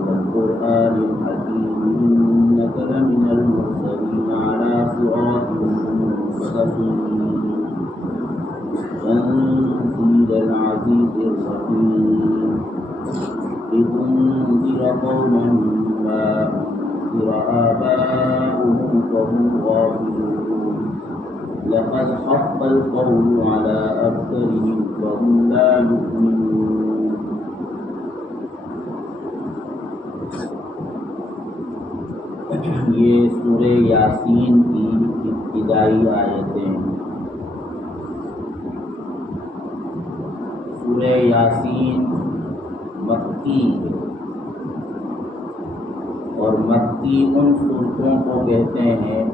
والقرآن الحكيم إنك لمن المرسلين على صراط مستقيم تنزيل العزيز الرحيم لتنذر قوما ما أنذر آباؤهم فهم غافلون لقد حق القول على أكثرهم فهم لا يؤمنون. یہ سورہ یاسین کی ابتدائی آیتیں ہیں. سورہ یاسین مکی ہے اور مکی ان سورتوں کو کہتے ہیں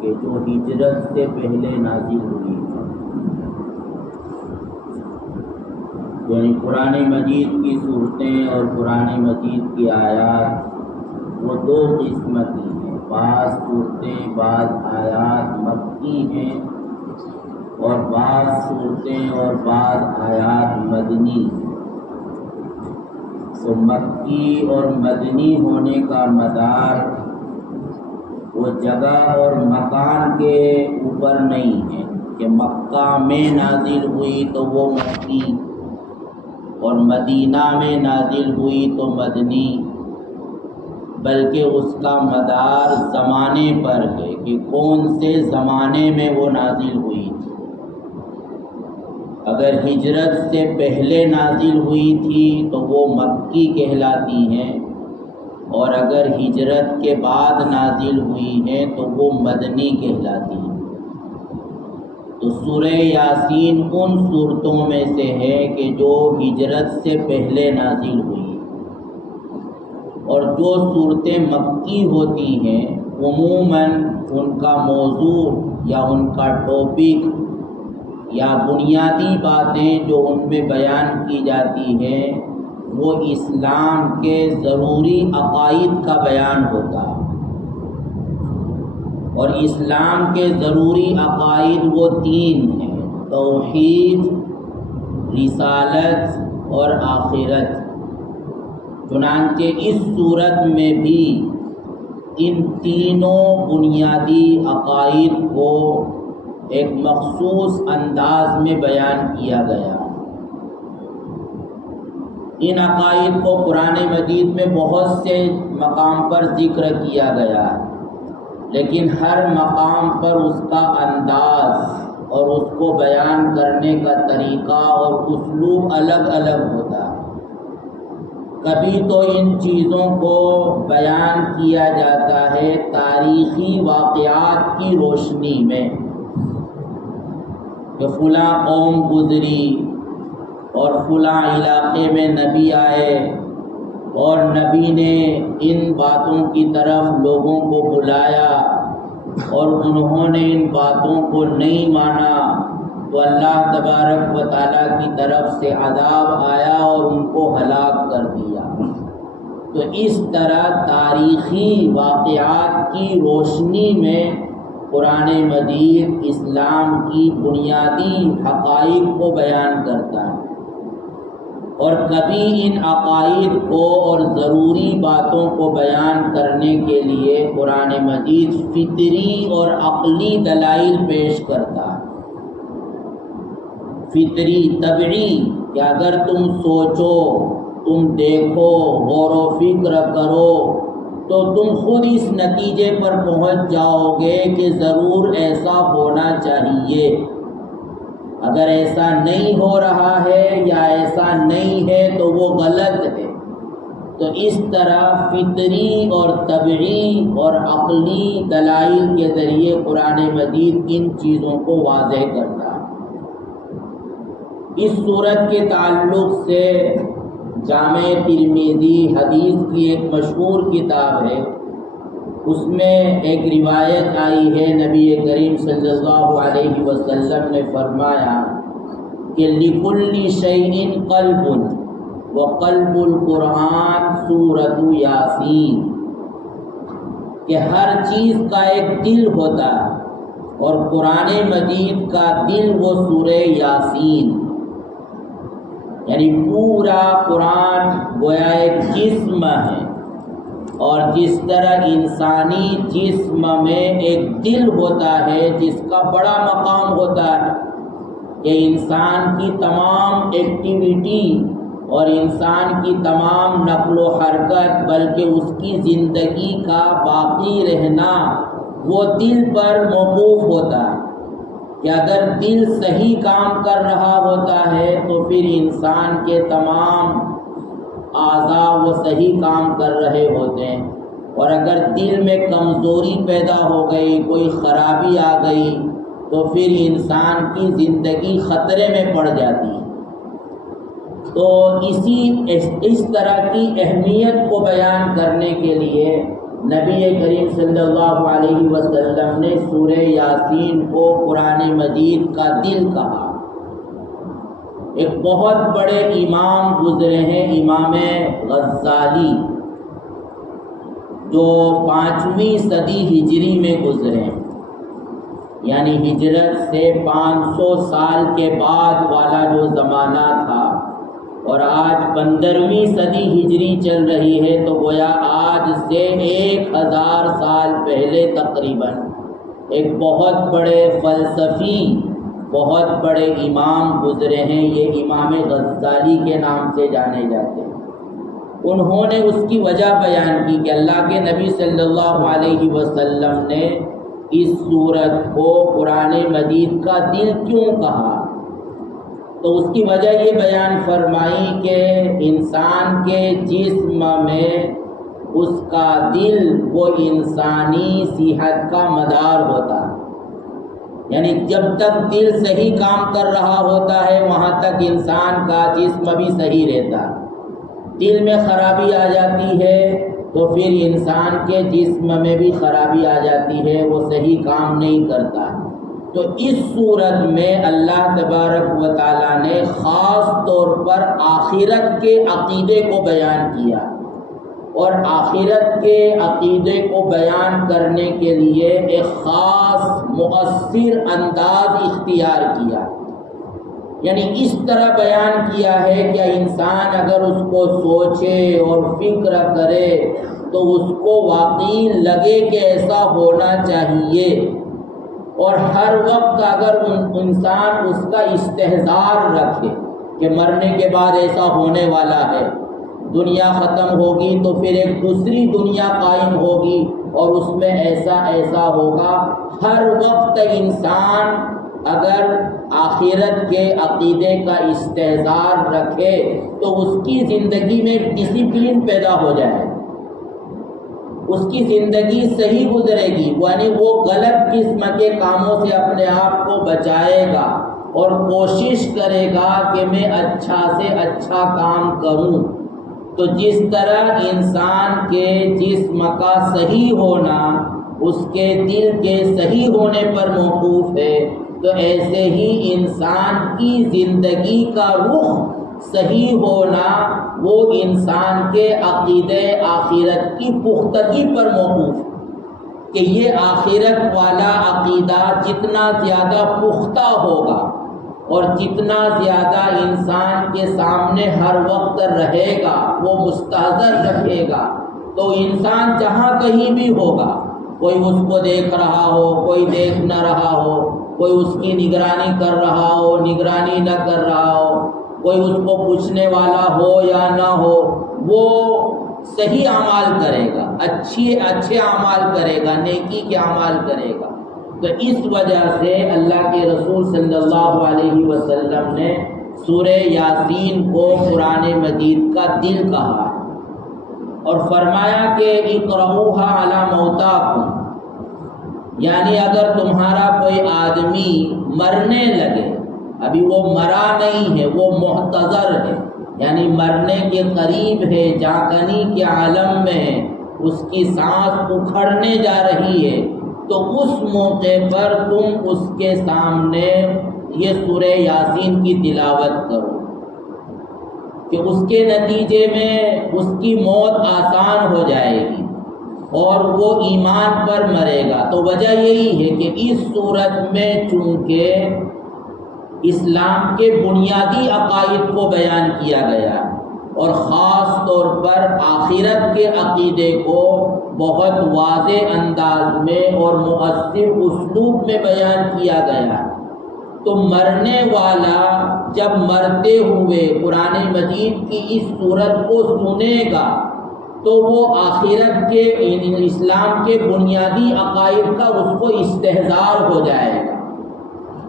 کہ جو ہجرت سے پہلے نازل ہوئی ہے. یعنی قرآن مجید کی صورتیں اور قرآن مجید کی آیات وہ دو قسم کی ہیں. بعض صورتیں بعض آیات مکی ہیں اور بعض صورتیں اور بعض آیات مدنی ہیں. تو مکی اور مدنی ہونے کا مدار وہ جگہ اور مکان کے اوپر نہیں ہے کہ مکہ میں نازل ہوئی تو وہ مکی اور مدینہ میں نازل ہوئی تو مدنی، بلکہ اس کا مدار زمانے پر ہے کہ کون سے زمانے میں وہ نازل ہوئی تھی. اگر ہجرت سے پہلے نازل ہوئی تھی تو وہ مکی کہلاتی ہیں اور اگر ہجرت کے بعد نازل ہوئی ہیں تو وہ مدنی کہلاتی ہیں. تو سورہ یاسین ان صورتوں میں سے ہے کہ جو ہجرت سے پہلے نازل ہوئی، اور جو صورتیں مکی ہوتی ہیں عموماً ان کا موضوع یا ان کا ٹاپک یا بنیادی باتیں جو ان میں بیان کی جاتی ہیں وہ اسلام کے ضروری عقائد کا بیان ہوتا ہے. اور اسلام کے ضروری عقائد وہ تین ہیں: توحید، رسالت اور آخرت. چنانچہ اس صورت میں بھی ان تینوں بنیادی عقائد کو ایک مخصوص انداز میں بیان کیا گیا. ان عقائد کو قرآن مجید میں بہت سے مقام پر ذکر کیا گیا ہے، لیکن ہر مقام پر اس کا انداز اور اس کو بیان کرنے کا طریقہ اور اسلوب الگ الگ ہوتا ہے. کبھی تو ان چیزوں کو بیان کیا جاتا ہے تاریخی واقعات کی روشنی میں کہ فلاں قوم گزری اور فلاں علاقے میں نبی آئے اور نبی نے ان باتوں کی طرف لوگوں کو بلایا اور انہوں نے ان باتوں کو نہیں مانا تو اللہ تبارک و تعالیٰ کی طرف سے عذاب آیا اور ان کو ہلاک کر دیا. تو اس طرح تاریخی واقعات کی روشنی میں قرآن مجید اسلام کی بنیادی حقائق کو بیان کرتا ہے. اور کبھی ان عقائد کو اور ضروری باتوں کو بیان کرنے کے لیے قرآن مجید فطری اور عقلی دلائل پیش کرتا ہے. فطری، طبعی، کہ اگر تم سوچو، تم دیکھو، غور و فکر کرو تو تم خود اس نتیجے پر پہنچ جاؤ گے کہ ضرور ایسا ہونا چاہیے. اگر ایسا نہیں ہو رہا ہے یا ایسا نہیں ہے تو وہ غلط ہے. تو اس طرح فطری اور طبعی اور عقلی دلائل کے ذریعے قرآن مجید ان چیزوں کو واضح کرتا ہے. اس صورت کے تعلق سے جامع ترمذی حدیث کی ایک مشہور کتاب ہے، اس میں ایک روایت آئی ہے نبی کریم صلی اللہ علیہ وسلم نے فرمایا کہ لِكُلِّ شَيْءٍ قَلْبٌ وَقَلْبُ الْقُرْآنِ سورۃ یاسین. کہ ہر چیز کا ایک دل ہوتا ہے، اور قرآن مجید کا دل وہ سورہ یاسین، یعنی پورا قرآن گویا ایک جسم ہے، اور جس طرح انسانی جسم میں ایک دل ہوتا ہے جس کا بڑا مقام ہوتا ہے کہ انسان کی تمام ایکٹیویٹی اور انسان کی تمام نقل و حرکت بلکہ اس کی زندگی کا باقی رہنا وہ دل پر موقوف ہوتا ہے، کہ اگر دل صحیح کام کر رہا ہوتا ہے تو پھر انسان کے تمام اعضاء وہ صحیح کام کر رہے ہوتے ہیں، اور اگر دل میں کمزوری پیدا ہو گئی، کوئی خرابی آ گئی تو پھر انسان کی زندگی خطرے میں پڑ جاتی ہے۔ تو اس طرح کی اہمیت کو بیان کرنے کے لیے نبی کریم صلی اللہ علیہ وسلم نے سورہ یاسین کو قرآن مجید کا دل کہا۔ ایک بہت بڑے امام گزرے ہیں، امام غزالی، جو 5ویں صدی ہجری میں گزرے ہیں، یعنی ہجرت سے 500 سال کے بعد والا جو زمانہ تھا، اور آج 15ویں صدی ہجری چل رہی ہے، تو گویا آج سے 1000 سال پہلے تقریباً ایک بہت بڑے فلسفی، بہت بڑے امام گزرے ہیں، یہ امام غزالی کے نام سے جانے جاتے ہیں۔ انہوں نے اس کی وجہ بیان کی کہ اللہ کے نبی صلی اللہ علیہ وسلم نے اس سورت کو قرآن مجید کا دل کیوں کہا، تو اس کی وجہ یہ بیان فرمائی کہ انسان کے جسم میں اس کا دل وہ انسانی صحت کا مدار ہوتا ہے، یعنی جب تک دل صحیح کام کر رہا ہوتا ہے وہاں تک انسان کا جسم بھی صحیح رہتا ہے۔ دل میں خرابی آ جاتی ہے تو پھر انسان کے جسم میں بھی خرابی آ جاتی ہے، وہ صحیح کام نہیں کرتا۔ تو اس صورت میں اللہ تبارک و تعالیٰ نے خاص طور پر آخرت کے عقیدے کو بیان کیا، اور آخرت کے عقیدے کو بیان کرنے کے لیے ایک خاص مؤثر انداز اختیار کیا، یعنی اس طرح بیان کیا ہے کہ انسان اگر اس کو سوچے اور فکر کرے تو اس کو واقعی لگے کہ ایسا ہونا چاہیے، اور ہر وقت اگر انسان اس کا استحضار رکھے کہ مرنے کے بعد ایسا ہونے والا ہے، دنیا ختم ہوگی تو پھر ایک دوسری دنیا قائم ہوگی اور اس میں ایسا ایسا ہوگا، ہر وقت انسان اگر آخرت کے عقیدے کا استحضار رکھے تو اس کی زندگی میں ڈسپلن پیدا ہو جائے، اس کی زندگی صحیح گزرے گی، یعنی وہ غلط قسم کے کاموں سے اپنے آپ کو بچائے گا اور کوشش کرے گا کہ میں اچھا سے اچھا کام کروں۔ تو جس طرح انسان کے جسم کا صحیح ہونا اس کے دل کے صحیح ہونے پر موقوف ہے، تو ایسے ہی انسان کی زندگی کا رخ صحیح ہونا وہ انسان کے عقیدے آخرت کی پختگی پر موقوف ہے، کہ یہ آخرت والا عقیدہ جتنا زیادہ پختہ ہوگا اور جتنا زیادہ انسان کے سامنے ہر وقت رہے گا، وہ مستحضر رکھے گا، تو انسان جہاں کہیں بھی ہوگا، کوئی اس کو دیکھ رہا ہو، کوئی دیکھ نہ رہا ہو، کوئی اس کی نگرانی کر رہا ہو، نگرانی نہ کر رہا ہو، کوئی اس کو پوچھنے والا ہو یا نہ ہو، وہ صحیح اعمال کرے گا، اچھے اعمال کرے گا، نیکی کے اعمال کرے گا۔ تو اس وجہ سے اللہ کے رسول صلی اللہ علیہ وسلم نے سورہ یاسین کو قرآن مجید کا دل کہا اور فرمایا کہ اقرؤوہا علی موتاکم، یعنی اگر تمہارا کوئی آدمی مرنے لگے، ابھی وہ مرا نہیں ہے، وہ محتضر ہے، یعنی مرنے کے قریب ہے، جاکنی کے عالم میں ہے، اس کی سانس اکھڑنے جا رہی ہے، تو اس موقع پر تم اس کے سامنے یہ سورہ یاسین کی تلاوت کرو، کہ اس کے نتیجے میں اس کی موت آسان ہو جائے گی۔ اور وہ ایمان پر مرے گا۔ تو وجہ یہی ہے کہ اس صورت میں چونکہ اسلام کے بنیادی عقائد کو بیان کیا گیا اور خاص طور پر آخرت کے عقیدے کو بہت واضح انداز میں اور مؤثر اسلوب میں بیان کیا گیا، تو مرنے والا جب مرتے ہوئے قرآن مجید کی اس صورت کو سنے گا تو وہ آخرت کے اسلام کے بنیادی عقائد کا اس کو استحضار ہو جائے گا،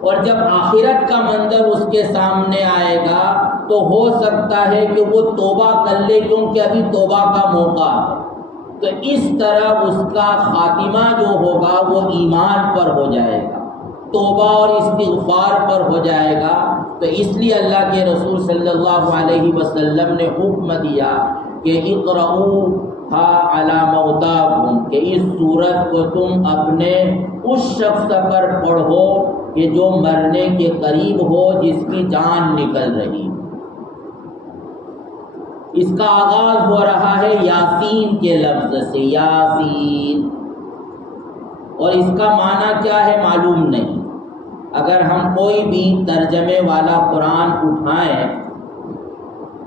اور جب آخرت کا منظر اس کے سامنے آئے گا تو ہو سکتا ہے کہ وہ توبہ کر لے، کیونکہ ابھی توبہ کا موقع ہے۔ تو اس طرح اس کا خاتمہ جو ہوگا وہ ایمان پر ہو جائے گا، توبہ اور استغفار پر ہو جائے گا۔ تو اس لیے اللہ کے رسول صلی اللہ علیہ وسلم نے حکم دیا کہ اقرؤوہا علی موتاکم، کہ اس سورت کو تم اپنے اس شخص پر پڑھو کہ جو مرنے کے قریب ہو، جس کی جان نکل رہی۔ اس کا آغاز ہو رہا ہے یاسین کے لفظ سے، یاسین، اور اس کا معنی کیا ہے معلوم نہیں۔ اگر ہم کوئی بھی ترجمے والا قرآن اٹھائیں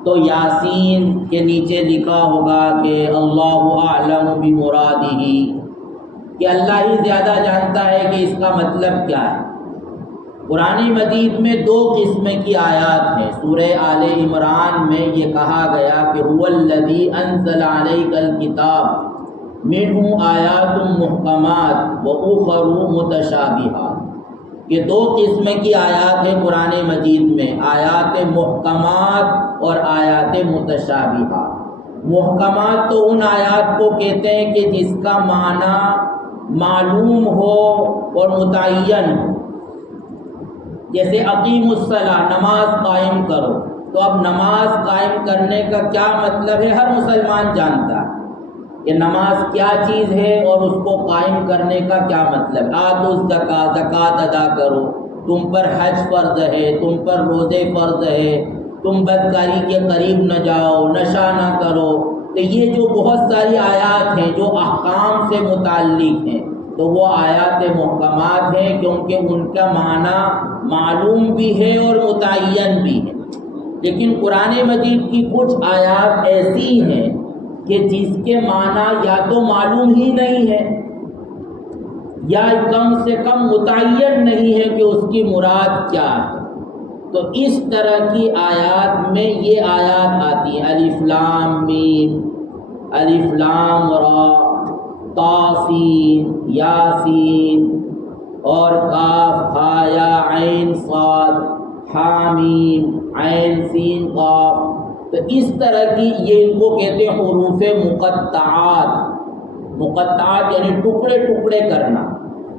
تو یاسین کے نیچے لکھا ہوگا کہ اللہ اعلم بمرادہ، کہ اللہ ہی زیادہ جانتا ہے کہ اس کا مطلب کیا ہے۔ قرآن مجید میں دو قسم کی آیات ہیں۔ سورہ آل عمران میں یہ کہا گیا کہ هو الذی انزل علیک الکتاب منہ آیات محکمات وأخر متشابہات، یہ دو قسم کی آیات ہیں قرآن مجید میں، آیات محکمات اور آیات متشابہات۔ محکمات تو ان آیات کو کہتے ہیں کہ جس کا معنی معلوم ہو اور متعین ہو، جیسے اقیم الصلاۃ، نماز قائم کرو، تو اب نماز قائم کرنے کا کیا مطلب ہے ہر مسلمان جانتا ہے کہ نماز کیا چیز ہے اور اس کو قائم کرنے کا کیا مطلب۔ آتوا الزکاۃ، زکوٰۃ ادا کرو، تم پر حج فرض ہے، تم پر روزے فرض ہے، تم بدکاری کے قریب نہ جاؤ، نشہ نہ کرو۔ تو یہ جو بہت ساری آیات ہیں جو احکام سے متعلق ہیں، تو وہ آیات محکمات ہیں، کیونکہ ان کا معنی معلوم بھی ہے اور متعین بھی ہے۔ لیکن قرآن مجید کی کچھ آیات ایسی ہیں کہ جس کے معنی یا تو معلوم ہی نہیں ہے یا کم سے کم متعین نہیں ہے کہ اس کی مراد کیا ہے۔ تو اس طرح کی آیات میں یہ آیات آتی ہیں، الف لام میم، الف لام را، طاسین، یاسین، اور کاف ہا یا عین صاد، حامیم، عین سین قاف۔ تو اس طرح کی یہ ان کو کہتے ہیں حروف مقطعات۔ مقطعات یعنی ٹکڑے ٹکڑے کرنا،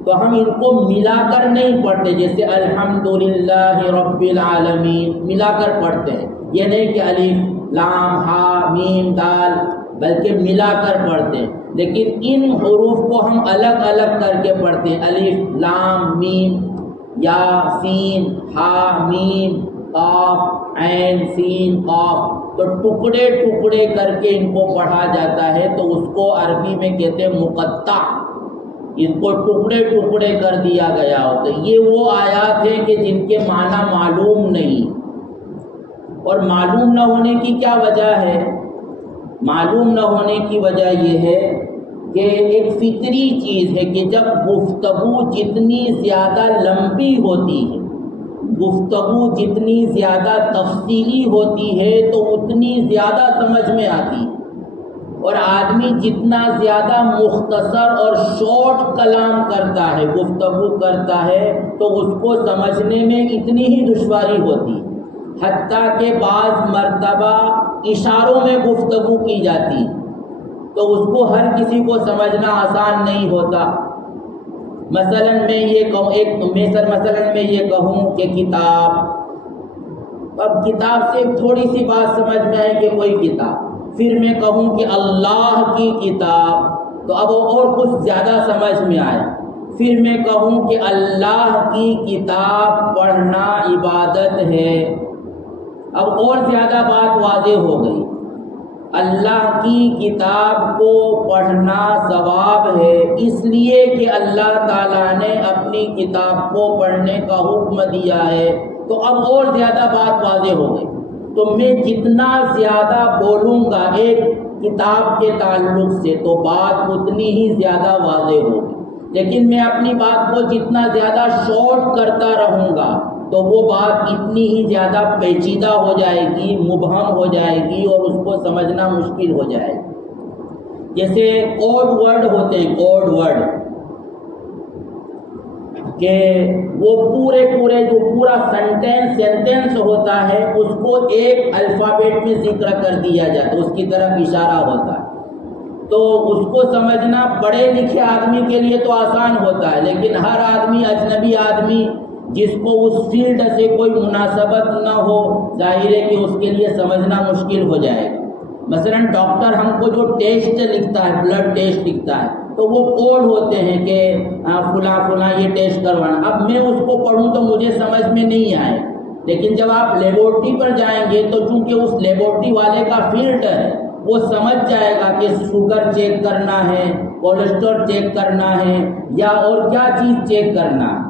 تو ہم ان کو ملا کر نہیں پڑھتے، جیسے الحمدللہ رب العالمین ملا کر پڑھتے ہیں، یہ نہیں کہ الف لام ہا میم دال، بلکہ ملا کر پڑھتے ہیں۔ لیکن ان حروف کو ہم الگ الگ کر کے پڑھتے ہیں، الف لام میم، یا سین ہا میم قاف عین سین قاف، تو ٹکڑے ٹکڑے کر کے ان کو پڑھا جاتا ہے، تو اس کو عربی میں کہتے ہیں مقطع، ان کو ٹکڑے ٹکڑے کر دیا گیا ہو۔ تو یہ وہ آیات ہیں کہ جن کے معنی معلوم نہیں، اور معلوم نہ ہونے کی کیا وجہ ہے؟ معلوم نہ ہونے کی وجہ یہ ہے کہ ایک فطری چیز ہے کہ جب گفتگو جتنی زیادہ لمبی ہوتی ہے، گفتگو جتنی زیادہ تفصیلی ہوتی ہے تو اتنی زیادہ سمجھ میں آتی ہے، اور آدمی جتنا زیادہ مختصر اور شارٹ کلام کرتا ہے، گفتگو کرتا ہے، تو اس کو سمجھنے میں اتنی ہی دشواری ہوتی ہے، حتیٰ کہ بعض مرتبہ اشاروں میں گفتگو کی جاتی ہے، تو اس کو ہر کسی کو سمجھنا آسان نہیں ہوتا۔ مثلاً میں یہ کہوں کہ کتاب، اب کتاب سے ایک تھوڑی سی بات سمجھ میں آئے کہ کوئی کتاب، پھر میں کہوں کہ اللہ کی کتاب، تو اب اور کچھ زیادہ سمجھ میں آیا، پھر میں کہوں کہ اللہ کی کتاب پڑھنا عبادت ہے، اب اور زیادہ بات واضح ہو گئی۔ اللہ کی کتاب کو پڑھنا ثواب ہے، اس لیے کہ اللہ تعالیٰ نے اپنی کتاب کو پڑھنے کا حکم دیا ہے۔ تو اب اور زیادہ بات واضح ہو گئی۔ تو میں جتنا زیادہ بولوں گا ایک کتاب کے تعلق سے تو بات اتنی ہی زیادہ واضح ہوگی، لیکن میں اپنی بات کو جتنا زیادہ شارٹ کرتا رہوں گا تو وہ بات اتنی ہی زیادہ پیچیدہ ہو جائے گی، مبہم ہو جائے گی اور اس کو سمجھنا مشکل ہو جائے گی۔ جیسے کوڈ ورڈ ہوتے ہیں، کوڈ ورڈ کہ وہ پورے جو پورا سینٹینس ہوتا ہے اس کو ایک الفابیٹ میں ذکر کر دیا جاتا ہے، اس کی طرف اشارہ ہوتا ہے، تو اس کو سمجھنا پڑھے لکھے آدمی کے لیے تو آسان ہوتا ہے، لیکن ہر آدمی، اجنبی آدمی جس کو اس فیلڈ سے کوئی مناسبت نہ ہو، ظاہر ہے کہ اس کے لیے سمجھنا مشکل ہو جائے گا۔ مثلا ڈاکٹر ہم کو جو ٹیسٹ لکھتا ہے، بلڈ ٹیسٹ لکھتا ہے، تو وہ کوڈ ہوتے ہیں کہ فلاں یہ ٹیسٹ کروانا۔ اب میں اس کو پڑھوں تو مجھے سمجھ میں نہیں آئے، لیکن جب آپ لیبورٹری پر جائیں گے تو چونکہ اس لیبورٹری والے کا فیلڈ ہے، وہ سمجھ جائے گا کہ شوگر چیک کرنا ہے، کولیسٹرول چیک کرنا ہے یا اور کیا چیز چیک کرنا ہے۔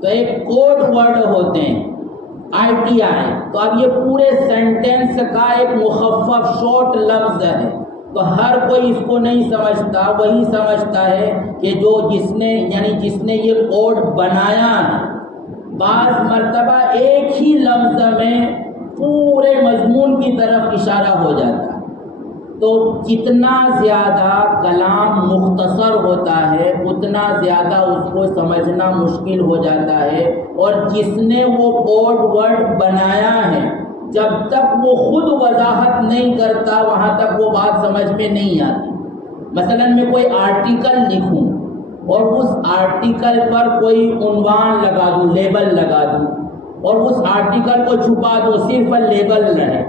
تو ایک کوڈ ورڈ ہوتے ہیں ITI، تو اب یہ پورے سینٹینس کا ایک مخفف شارٹ لفظ ہے، تو ہر کوئی اس کو نہیں سمجھتا، وہی سمجھتا ہے کہ جس نے یہ کوڈ بنایا ہے۔ بعض مرتبہ ایک ہی لفظ میں پورے مضمون کی طرف اشارہ ہو جاتا ہے۔ تو جتنا زیادہ کلام مختصر ہوتا ہے اتنا زیادہ اس کو سمجھنا مشکل ہو جاتا ہے، اور جس نے وہ کوڈ ورڈ بنایا ہے جب تک وہ خود وضاحت نہیں کرتا وہاں تک وہ بات سمجھ میں نہیں آتی۔ مثلا میں کوئی آرٹیکل لکھوں اور اس آرٹیکل پر کوئی عنوان لگا دوں، لیبل لگا دوں، اور اس آرٹیکل کو چھپا دوں، صرف لیبل رہے،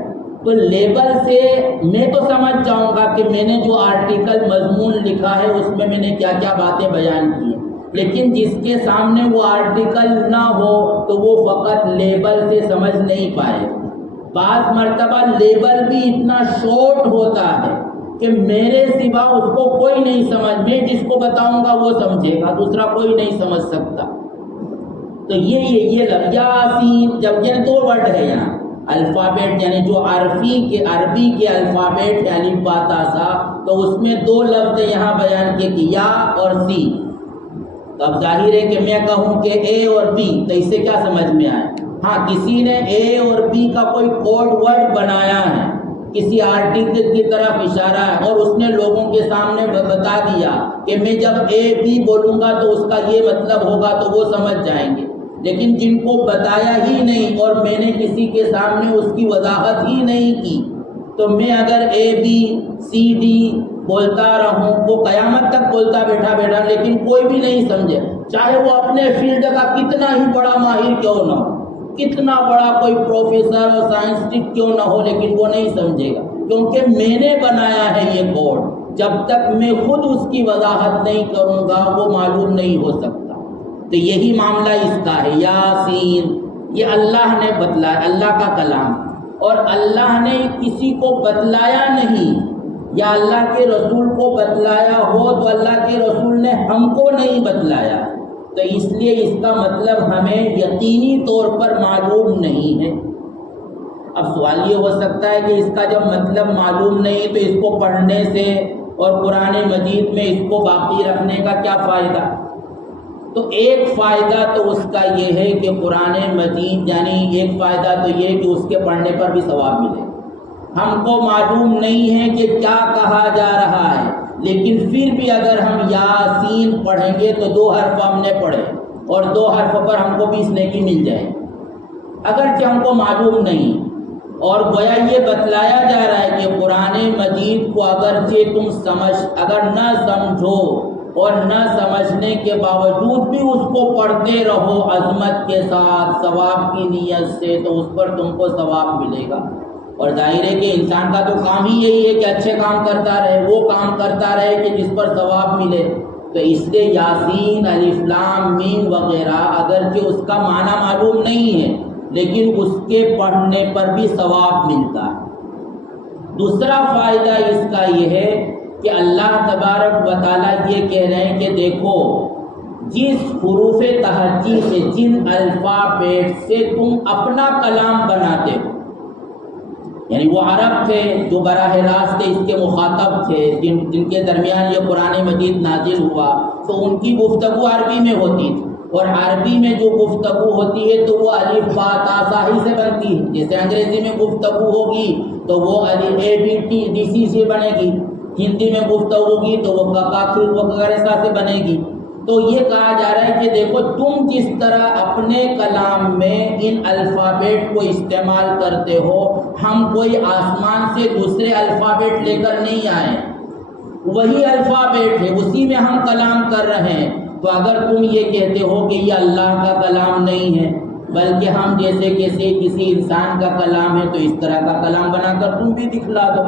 تو لیبل سے میں تو سمجھ جاؤں گا کہ میں نے جو آرٹیکل مضمون لکھا ہے اس میں نے کیا کیا باتیں بیان کی ہیں، لیکن جس کے سامنے وہ آرٹیکل نہ ہو تو وہ فقط لیبل سے سمجھ نہیں پائے۔ بعض مرتبہ لیبل بھی اتنا شارٹ ہوتا ہے کہ میرے سوا اس کو کوئی نہیں سمجھ، میں جس کو بتاؤں گا وہ سمجھے گا، دوسرا کوئی نہیں سمجھ سکتا۔ تو یہ یاسین، جب یہ دو ورڈ ہے یہاں الفابیٹ، یعنی جو عربی کے الفابیٹ ہے الف با تا سا، تو اس میں دو لفظ یہاں بیان کیے کہ یا اور سی۔ تو اب ظاہر ہے کہ میں کہوں کہ اے اور بی، تو اس سے کیا سمجھ میں آئے؟ ہاں، کسی نے اے اور بی کا کوئی کوڈ ورڈ بنایا ہے، کسی آرٹیکل کی طرف اشارہ ہے، اور اس نے لوگوں کے سامنے بتا دیا کہ میں جب اے بی بولوں گا تو اس کا یہ مطلب ہوگا، تو وہ سمجھ جائیں گے۔ لیکن جن کو بتایا ہی نہیں اور میں نے کسی کے سامنے اس کی وضاحت ہی نہیں کی، تو میں اگر اے بی سی ڈی بولتا رہوں، وہ قیامت تک بولتا بیٹھا لیکن کوئی بھی نہیں سمجھے، چاہے وہ اپنے فیلڈ کا کتنا ہی بڑا ماہر کیوں نہ ہو، کتنا بڑا کوئی پروفیسر اور سائنسٹسٹ کیوں نہ ہو، لیکن وہ نہیں سمجھے گا، کیونکہ میں نے بنایا ہے یہ کوڈ۔ جب تک میں خود اس کی وضاحت نہیں کروں گا وہ معلوم نہیں ہو سکتا۔ تو یہی معاملہ اس کا ہے، یاسین، یہ اللہ نے بتلایا، اللہ کا کلام، اور اللہ نے کسی کو بتلایا نہیں، یا اللہ کے رسول کو بتلایا ہو تو اللہ کے رسول نے ہم کو نہیں بتلایا، تو اس لیے اس کا مطلب ہمیں یقینی طور پر معلوم نہیں ہے۔ اب سوال یہ ہو سکتا ہے کہ اس کا جب مطلب معلوم نہیں تو اس کو پڑھنے سے اور قرآن مجید میں اس کو باقی رکھنے کا کیا فائدہ؟ تو ایک فائدہ تو اس کا یہ ہے کہ قرآن مجید، یعنی ایک فائدہ تو یہ کہ اس کے پڑھنے پر بھی ثواب ملے۔ ہم کو معلوم نہیں ہے کہ کیا کہا جا رہا ہے، لیکن پھر بھی اگر ہم یاسین پڑھیں گے تو 2 حرف ہم نے پڑھے اور 2 حرف پر ہم کو 20 نیکی مل جائے، اگرچہ ہم کو معلوم نہیں۔ اور گویا یہ بتلایا جا رہا ہے کہ قرآن مجید کو اگرچہ تم اگر نہ سمجھو اور نہ سمجھنے کے باوجود بھی اس کو پڑھتے رہو عظمت کے ساتھ ثواب کی نیت سے، تو اس پر تم کو ثواب ملے گا۔ اور ظاہر ہے کہ انسان کا تو کام ہی یہی ہے کہ اچھے کام کرتا رہے، وہ کام کرتا رہے کہ جس پر ثواب ملے۔ تو اس لیے یاسین، الف لام میم وغیرہ اگرچہ اس کا معنی معلوم نہیں ہے لیکن اس کے پڑھنے پر بھی ثواب ملتا ہے۔ دوسرا فائدہ اس کا یہ ہے کہ اللہ تبارک و تعالیٰ یہ کہہ رہے ہیں کہ دیکھو جس حروف تہجی سے، جن الفابیٹ سے تم اپنا کلام بناتے ہو، یعنی وہ عرب تھے جو براہ راست اس کے مخاطب تھے، جن کے درمیان یہ قرآن مجید نازل ہوا، تو ان کی گفتگو عربی میں ہوتی تھی، اور عربی میں جو گفتگو ہوتی ہے تو وہ الف با تا سا ہی سے بنتی ہے۔ جیسے انگریزی میں گفتگو ہوگی تو وہ اے بی ٹی ڈی سی سے بنے گی، ہندی میں گفتگو ہوگی تو وہ وغیرہ سے بنے گی۔ تو یہ کہا جا رہا ہے کہ دیکھو تم جس طرح اپنے کلام میں ان الفابیٹ کو استعمال کرتے ہو، ہم کوئی آسمان سے دوسرے الفابیٹ لے کر نہیں آئے، وہی الفابیٹ ہے، اسی میں ہم کلام کر رہے ہیں۔ تو اگر تم یہ کہتے ہو کہ یہ اللہ کا کلام نہیں ہے بلکہ ہم جیسے کسی انسان کا کلام ہے، تو اس طرح کا کلام بنا کر تم بھی دکھلا دو۔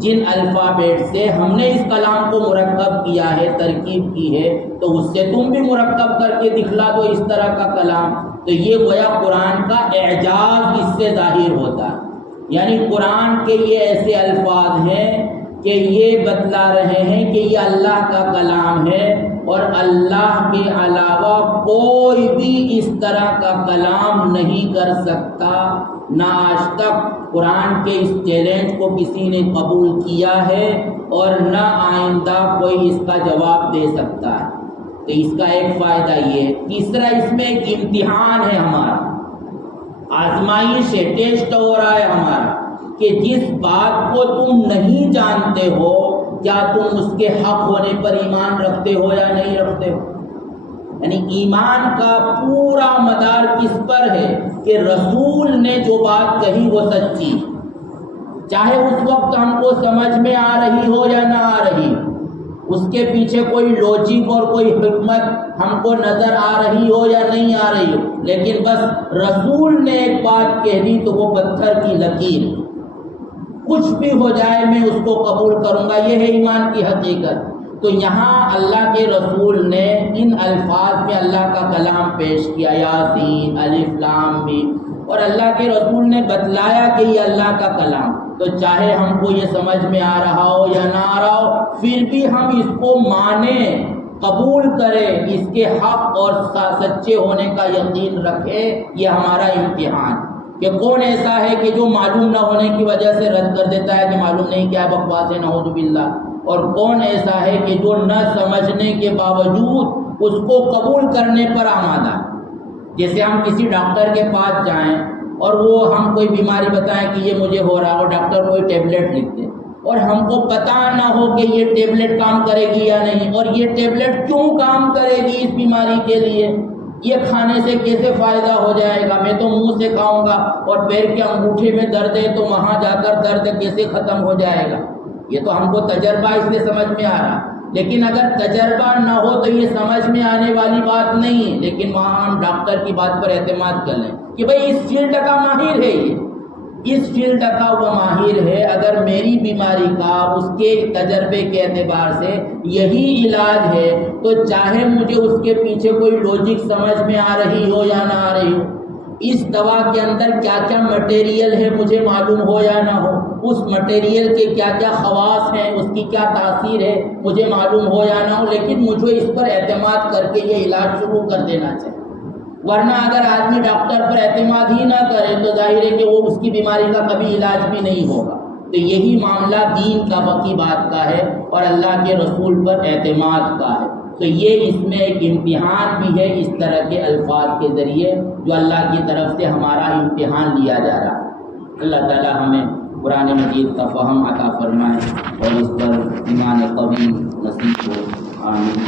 جن الفابیٹ سے ہم نے اس کلام کو مرکب کیا ہے، ترکیب کی ہے، تو اس سے تم بھی مرکب کر کے دکھلا دو اس طرح کا کلام۔ تو یہ گویا قرآن کا اعجاز اس سے ظاہر ہوتا ہے، یعنی قرآن کے یہ ایسے الفاظ ہیں کہ یہ بتلا رہے ہیں کہ یہ اللہ کا کلام ہے، اور اللہ کے علاوہ کوئی بھی اس طرح کا کلام نہیں کر سکتا۔ نہ آج تک قرآن کے اس چیلنج کو کسی نے قبول کیا ہے، اور نہ آئندہ کوئی اس کا جواب دے سکتا ہے۔ تو اس کا ایک فائدہ یہ ہے۔ تیسرا، اس میں ایک امتحان ہے، ہمارا آزمائش ہے، ٹیسٹ ہو رہا ہے ہمارا، کہ جس بات کو تم نہیں جانتے ہو کیا تم اس کے حق ہونے پر ایمان رکھتے ہو یا نہیں رکھتے ہو۔ یعنی ایمان کا پورا مدار کس پر ہے کہ رسول نے جو بات کہی وہ سچی، چاہے اس وقت ہم کو سمجھ میں آ رہی ہو یا نہ آ رہی، اس کے پیچھے کوئی لوجک اور کوئی حکمت ہم کو نظر آ رہی ہو یا نہیں آ رہی ہو، لیکن بس رسول نے ایک بات کہہ دی تو وہ پتھر کی لکیر، کچھ بھی ہو جائے میں اس کو قبول کروں گا، یہ ہے ایمان کی حقیقت۔ تو یہاں اللہ کے رسول نے ان الفاظ میں اللہ کا کلام پیش کیا، یاسین، الف لام میم، اور اللہ کے رسول نے بتلایا کہ یہ اللہ کا کلام، تو چاہے ہم کو یہ سمجھ میں آ رہا ہو یا نہ آ رہا ہو، پھر بھی ہم اس کو مانیں، قبول کریں، اس کے حق اور سچے ہونے کا یقین رکھیں۔ یہ ہمارا امتحان کہ کون ایسا ہے کہ جو معلوم نہ ہونے کی وجہ سے رد کر دیتا ہے کہ معلوم نہیں کیا بکواس ہے، نعوذ باللہ، اور کون ایسا ہے کہ جو نہ سمجھنے کے باوجود اس کو قبول کرنے پر آمادہ۔ جیسے ہم کسی ڈاکٹر کے پاس جائیں اور وہ ہم کوئی بیماری بتائیں کہ یہ مجھے ہو رہا ہے، اور ڈاکٹر کوئی ٹیبلٹ لکھ دے، اور ہم کو پتہ نہ ہو کہ یہ ٹیبلٹ کام کرے گی یا نہیں، اور یہ ٹیبلٹ کیوں کام کرے گی اس بیماری کے لیے، یہ کھانے سے کیسے فائدہ ہو جائے گا، میں تو منہ سے کھاؤں گا، اور پیر کے انگوٹھے میں درد ہے تو وہاں جا کر درد کیسے ختم ہو جائے گا۔ یہ تو ہم کو تجربہ اس لیے سمجھ میں آ رہا، لیکن اگر تجربہ نہ ہو تو یہ سمجھ میں آنے والی بات نہیں ہے، لیکن وہاں ہم ڈاکٹر کی بات پر اعتماد کر لیں کہ بھئی اس فیلڈ کا ماہر ہے، یہ اس فیلڈ کا وہ ماہر ہے، اگر میری بیماری کا اس کے تجربے کے اعتبار سے یہی علاج ہے تو چاہے مجھے اس کے پیچھے کوئی لوجک سمجھ میں آ رہی ہو یا نہ آ رہی ہو، اس دوا کے اندر کیا کیا مٹیریل ہے مجھے معلوم ہو یا نہ ہو، اس مٹیریل کے کیا کیا خواص ہیں، اس کی کیا تاثیر ہے مجھے معلوم ہو یا نہ ہو، لیکن مجھے اس پر اعتماد کر کے یہ علاج شروع کر دینا چاہیے۔ ورنہ اگر آدمی ڈاکٹر پر اعتماد ہی نہ کرے تو ظاہر ہے کہ وہ اس کی بیماری کا کبھی علاج بھی نہیں ہوگا۔ تو یہی معاملہ دین کا باقی بات کا ہے اور اللہ کے رسول پر اعتماد کا ہے۔ تو یہ اس میں ایک امتحان بھی ہے اس طرح کے الفاظ کے ذریعے جو اللہ کی طرف سے ہمارا امتحان لیا جا رہا ہے۔ اللہ تعالی ہمیں قرآن مجید کا فہم عطا فرمائے اور اس پر ایمان قوی نصیب ہو، آمین۔